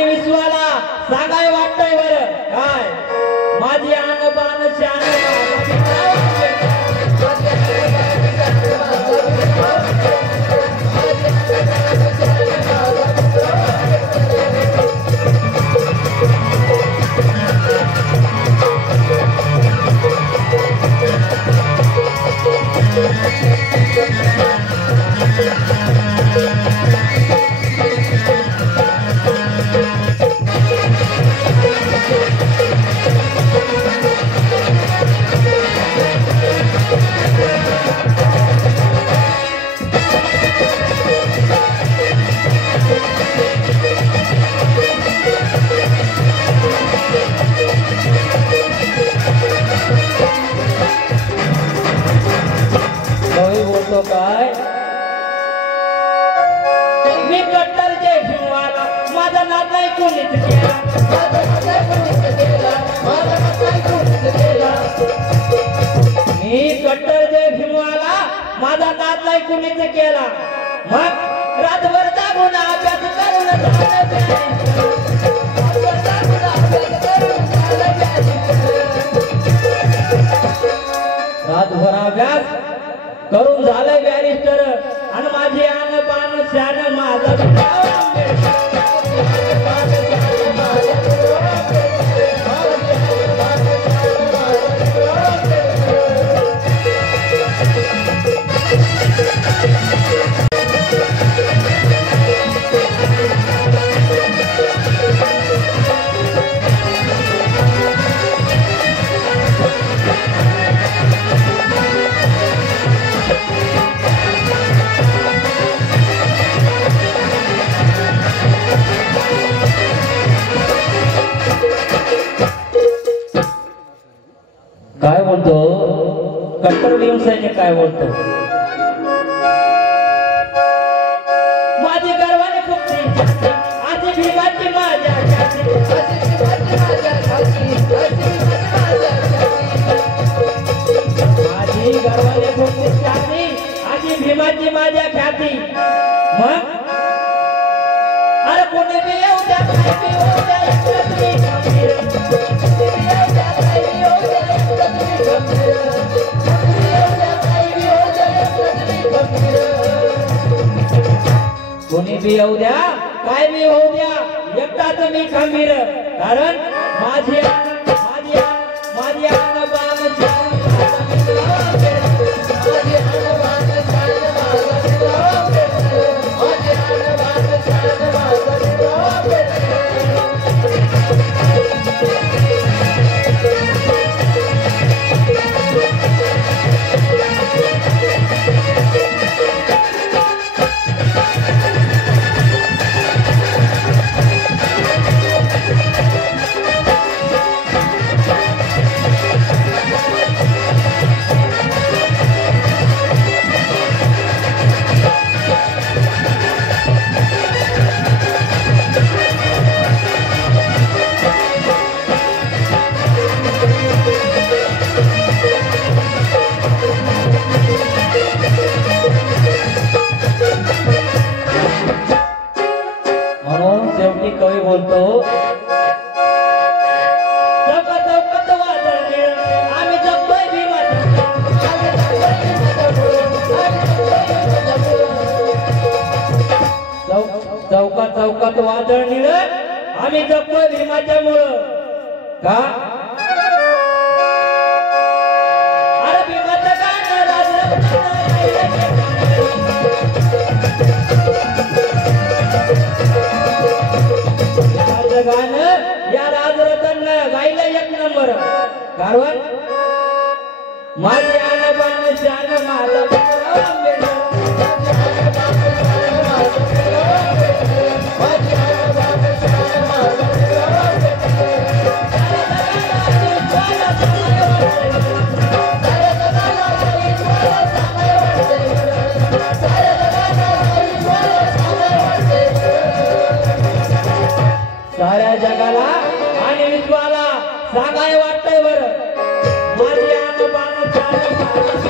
आणि विश्वाला सांगाय वाटतंय बर काय माझी आन बाण शान काय मी कट्टर जे भीमवाला माझा नाद नाही कोणीच केला मी कट्टर जे भीमवाला माझा नाद नाही कोणीच केला मग रातभर जागून अभ्यास करून रातभर अभ्यास करून झालं बॅरिस्टर आणि माझी आन बाण शान माझा काय बोलतो कट्टर भीमसैनिक काय बोलतो माझी गर्वाने खूप आजी भीमाची माझ्या माझी गर्वाने खूप आजी भीमाची माझ्या ख्याती मग अरे कोणी बी येऊ द्या काय बी येऊ कोणी बी येऊ द्या काय बी होऊ द्या एकटा तुम्ही खंबीर कारण माझी कवी बोलतो आम्ही जगतोय चौकात चौकात वादळ निळ आम्ही जगतोय भीमाच्या मुळे का अरे भीमाचं गाणं या राजरतन गायला एक नंबर कारण माझी आन बाण शान माझा साऱ्या जगाला आणि विश्वाला सांगाय वाटतंय बर माझी आन बाण शान